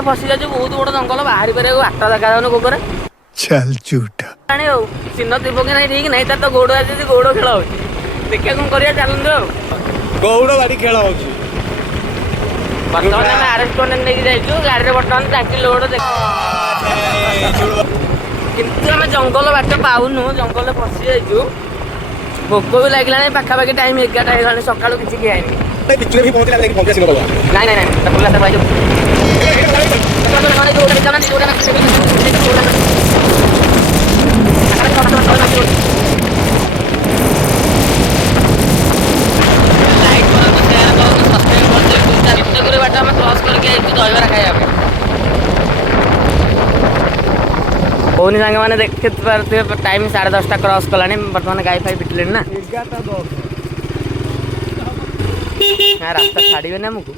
फसी जाऊ बहुत बड़ जंगल बाहर पर आठ देखा जाऊन गोबर चल झूठा चिन्ह थी कि नहीं ठीक नहीं तो गोड़ आज गोड़ खेल हो देखिए कौन करिया चलु गौड़ गाड़ी खेल हो बर्तमान आम आरएस नहीं जाइए गाड़ी में बर्तमान टांकी लोड देख किंतु आम जंगल बाट पाऊनु जंगल फसी जाइए भोक भी लगला पाखापाखि टाइम 11टा हो सका किसी खाएनि ना ना बाट आम क्रस करके दहीबरा खाଇବା कौन सांग मैंने देखते टाइम 10:30 क्रस कलानी बर्तमान गाई फाई पिटले ना 11:10 रास्ता छाड़े ना आमको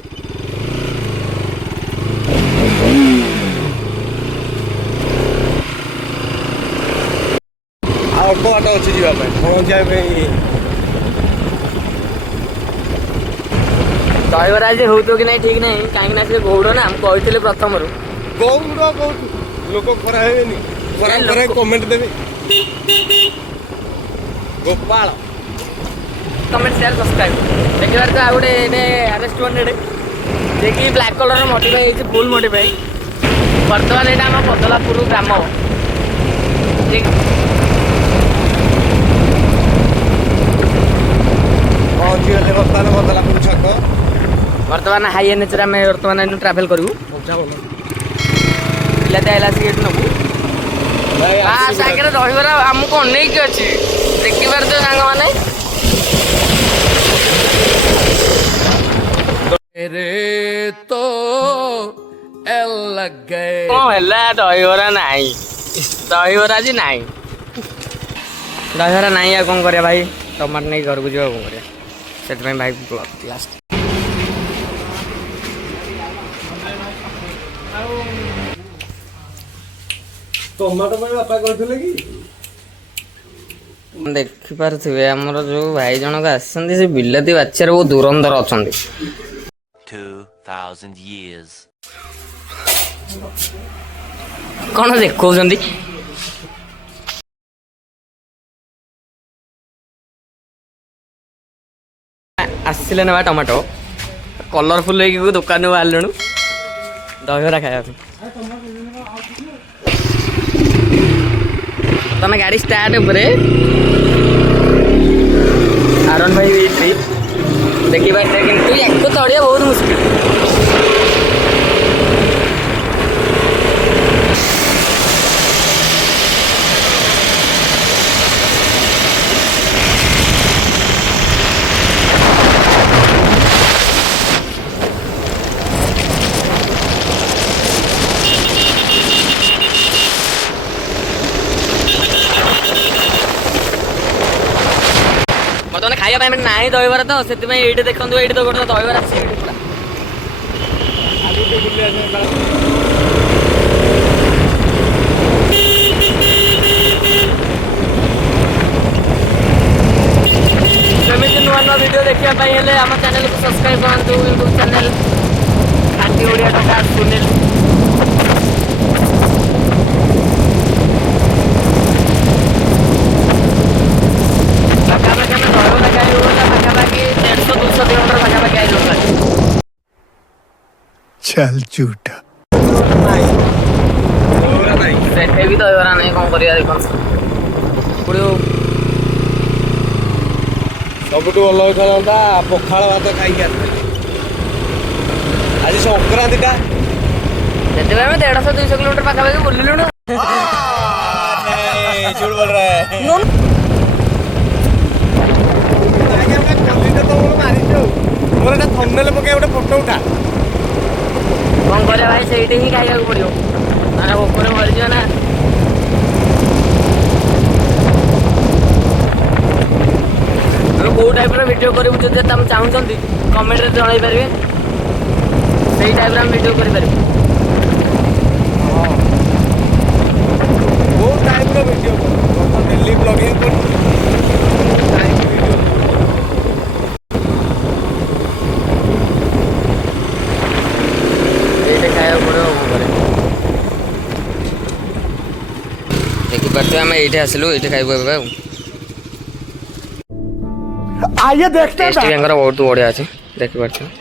अल्प बाट अच्छी जावाई पहुँचा दहीबरा आज हो कि नहीं ठीक नहीं कहीं से गौड़ ना हम कहते प्रथम गौड़ कौन लोक खरा हेनी खरा कमेंट देवे गोपाल कमेंट शेयर सब्सक्राइब देखिए तो आउे आरेस्ट वांटेड देखिए black colour modify full modify बर्तमान यहाँ आम बदलापुर ग्राम पहुँची गले बर्तमान बदलापुर छक बर्तमान हाई एन एच आम बर्तमान ट्राभेल करूँ पिलाते आइला सीट नबू सागर रहीबरा आमको अनेक अच्छी देखी पार तो सांग मैंने तो दहीबरा नाई दहीबरा जी नाई दहीबरा नाई कौन कर भाई टमाटर नहीं घर को जा कौन कर भाई लास्ट टमाटो बापा कहते कि देखिपे आमर जो भाई जनक आसे बिलाती बाच्चार बहुत दुरंधर अच्छा 2000 years कौन देखा आसले ना टमाटो कलरफुल हो दुकान बाहर दहीबरा खाया तने गाड़ी स्टार्ट उपरे आरन भाई देखी भाई किंतु एक चढ़िया बहुत मुश्किल खाଇବା ପାଇଁ ନା ଦହିବରା ତ ସେଥିପାଇଁ ଏଇଠି ଦେଖନ୍ତୁ ଏଇଠି ତ ଗୋଟେ ଦହିବରା ଅଛି ଏଇଠି ପୁରା ସେମିତି ନୂଆ ନୂଆ ଭିଡ଼ିଓ ଦେଖିବା ପାଇଁ ହେଲେ ଆମ ଚ୍ୟାନେଲକୁ ସବସ୍କ୍ରାଇବ୍ କରନ୍ତୁ ୟୁଟ୍ୟୁବ୍ ଚ୍ୟାନେଲ ଖାଣ୍ଟି ଓଡ଼ିଆ ଟଙ୍କା ସୁନିଲ चल झूठा सेठे भी दहीबरा नहीं कौन कर देख सबुठ भल होता पखाड़ भात खाई आज संक्रांति टा से 150-200 किलोमीटर पाखापाखि बुलूँ झूठ बोल रहा है मोर थंबनेल पके गोटे फोटो उठा कौन कर भाई से ही खाइबा पड़ो ना भोकर मरीज ना कौ टाइप वीडियो करूँ जो तुम चाहते कमेंट जन पारे से टाइप वीडियो कर टाइप वीडियो डेली ब्लॉगिंग खाया पड़ो देखिपे आम ये आसलु ये खाइबू ए आइए देखते हैं टेस्ट भी बहुत बढ़िया अच्छे देखिपे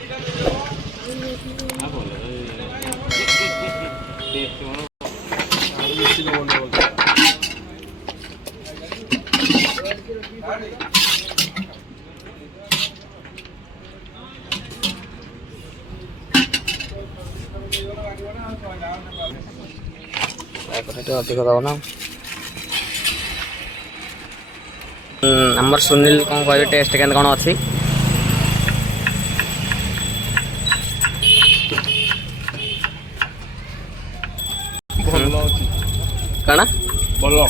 अधिक दब ना आमर सुनील कौन कह टेस्ट के कौन अच्छी ଭଲ ଅଛି कण ଭଲ